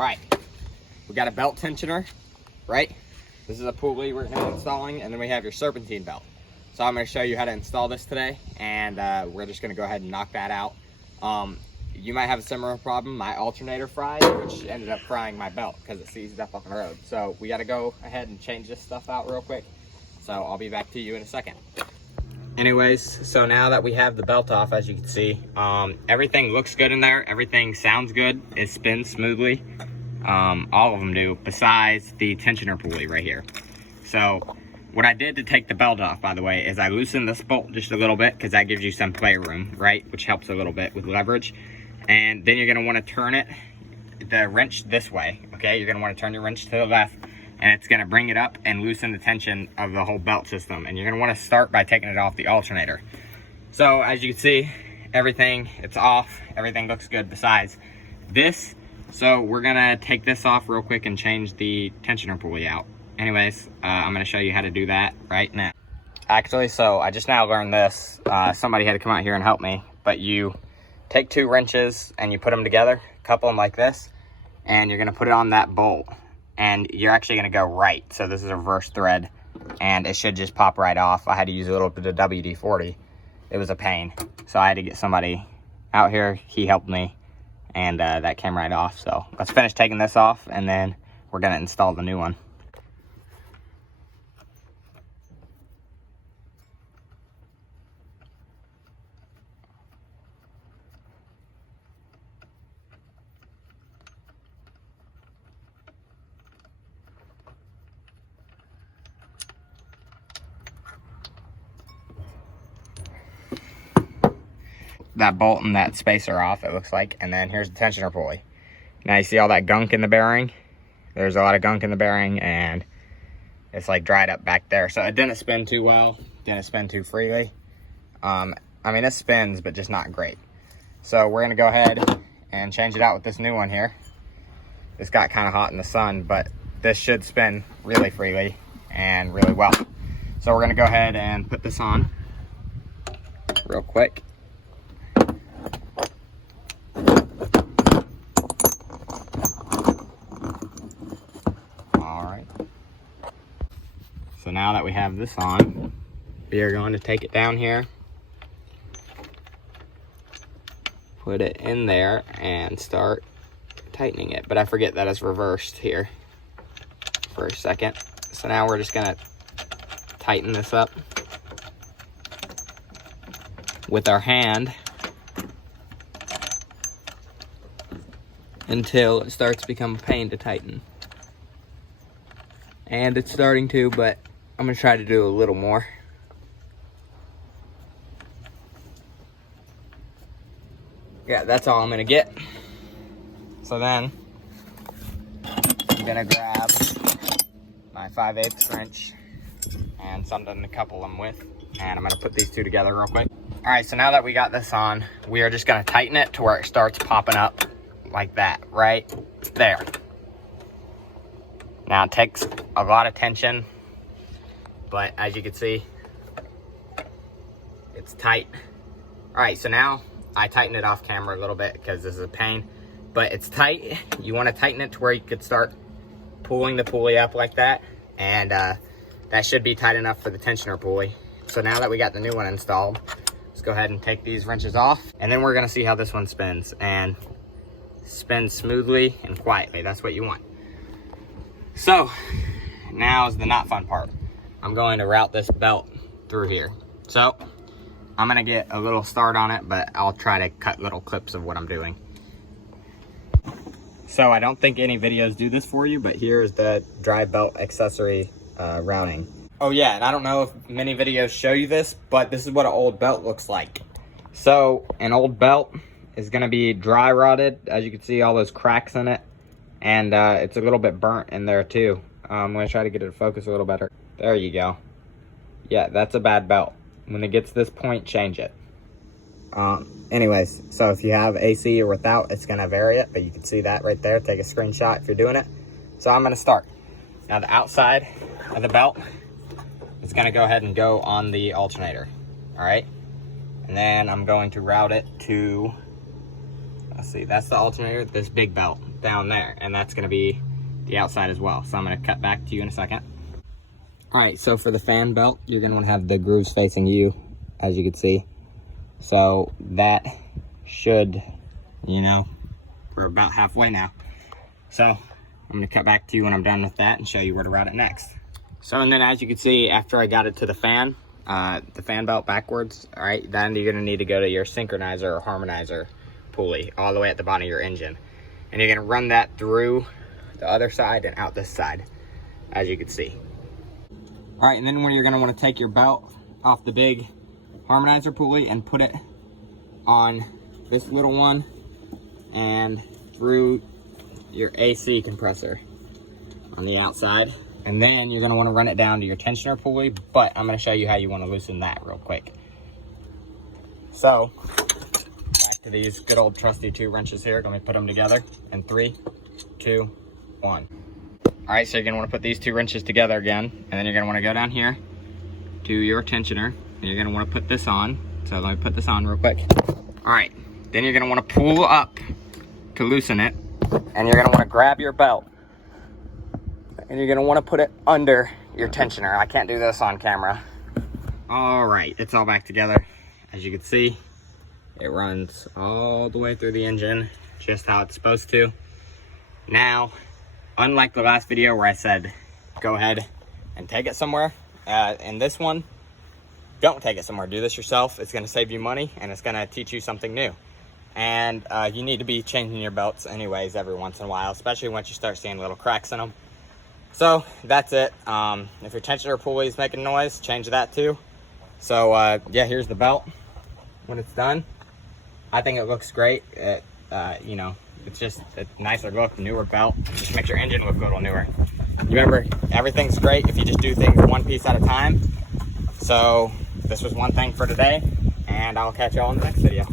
All right, we got a belt tensioner, right? This is a pulley we're gonna be installing, and then we have your serpentine belt. So I'm gonna show you how to install this today, and we're just gonna go ahead and knock that out. You might have a similar problem. My alternator fried, which ended up frying my belt because it seized up on the road. So we gotta go ahead and change this stuff out real quick. So I'll be back to you in a second. Anyways, so now that we have the belt off, as you can see, everything looks good in there. Everything sounds good. It spins smoothly. All of them do, besides the tensioner pulley right here. So what I did to take the belt off, by the way, is I loosened this bolt just a little bit because that gives you some playroom, right? Which helps a little bit with leverage. And then you're gonna wanna turn it, the wrench this way, okay? You're gonna wanna turn your wrench to the left, and it's gonna bring it up and loosen the tension of the whole belt system. And you're gonna wanna start by taking it off the alternator. So as you can see, everything, it's off. Everything looks good besides this. So we're gonna take this off real quick and change the tensioner pulley out. Anyways, I'm gonna show you how to do that right now. Actually, so I just now learned this. Somebody had to come out here and help me, but you take 2 wrenches and you put them together, couple them like this, and you're gonna put it on that bolt, and you're actually gonna go right. So this is a reverse thread, and it should just pop right off. I had to use a little bit of WD-40. It was a pain. So I had to get somebody out here. He helped me, and that came right off. So let's finish taking this off, and then we're gonna install the new one. That bolt and that spacer off, it looks like, and then here's the tensioner pulley. Now you see all that gunk in the bearing? There's a lot of gunk in the bearing, and it's like dried up back there. So it didn't spin too well, didn't spin too freely. I mean, it spins, but just not great. So we're gonna go ahead and change it out with this new one here. This got kind of hot in the sun, but this should spin really freely and really well. So we're gonna go ahead and put this on real quick. So now that we have this on, we are going to take it down here, put it in there, and start tightening it. But I forget that it's reversed here for a second. So now we're just gonna tighten this up with our hand until it starts to become a pain to tighten. And it's starting to, but I'm gonna try to do a little more. Yeah, that's all I'm gonna get. So then, I'm gonna grab my 5/8 wrench and something to couple them with. And I'm gonna put these two together real quick. All right, so now that we got this on, we are just gonna tighten it to where it starts popping up like that, right there. Now it takes a lot of tension, but as you can see, it's tight. All right, so now I tighten it off camera a little bit because this is a pain, but it's tight. You want to tighten it to where you could start pulling the pulley up like that, and that should be tight enough for the tensioner pulley. So now that we got the new one installed, let's go ahead and take these wrenches off, and then we're gonna see how this one spins, and spins smoothly and quietly. That's what you want. So now is the not fun part. I'm going to route this belt through here. So I'm gonna get a little start on it, but I'll try to cut little clips of what I'm doing. So I don't think any videos do this for you, but here's the dry belt accessory routing. Oh yeah, and I don't know if many videos show you this, but this is what an old belt looks like. So an old belt is gonna be dry rotted. As you can see, all those cracks in it. And it's a little bit burnt in there too. I'm gonna try to get it to focus a little better. There you go. Yeah, that's a bad belt. When it gets to this point, change it. Anyways, so if you have AC or without, it's gonna vary it, but you can see that right there. Take a screenshot if you're doing it. So I'm gonna start. Now the outside of the belt is gonna go ahead and go on the alternator, all right? And then I'm going to route it to, let's see, that's the alternator, this big belt. down there, and that's gonna be the outside as well. So I'm gonna cut back to you in a second. All right, so for the fan belt, you're gonna wanna have the grooves facing you, as you can see. So that should, you know, we're about halfway now. So I'm gonna cut back to you when I'm done with that and show you where to route it next. So, and then as you can see, after I got it to the fan belt backwards, all right, then you're gonna need to go to your synchronizer or harmonizer pulley all the way at the bottom of your engine. And you're gonna run that through the other side and out this side, as you can see. All right, and then when you're gonna wanna take your belt off the big harmonizer pulley and put it on this little one and through your AC compressor on the outside. And then you're gonna wanna run it down to your tensioner pulley, but I'm gonna show you how you wanna loosen that real quick. So, back to these good old trusty 2 wrenches here. Let me put them together in 3, 2, 1. All right, so you're gonna wanna put these 2 wrenches together again, and then you're gonna wanna go down here to your tensioner, and you're gonna wanna put this on. So let me put this on real quick. All right, then you're gonna wanna pull up to loosen it, and you're gonna wanna grab your belt, and you're gonna wanna put it under your tensioner. I can't do this on camera. All right, it's all back together. As you can see, it runs all the way through the engine, just how it's supposed to. Now, unlike the last video where I said, go ahead and take it somewhere, in this one, don't take it somewhere. Do this yourself. It's gonna save you money, and it's gonna teach you something new. And you need to be changing your belts anyways every once in a while, especially once you start seeing little cracks in them. So that's it. If your tensioner pulley is making noise, change that too. So yeah, here's the belt when it's done. I think it looks great. You know, it's just a nicer look, newer belt. Just makes your engine look a little newer. Remember, everything's great if you just do things one piece at a time. So this was one thing for today, and I'll catch y'all in the next video.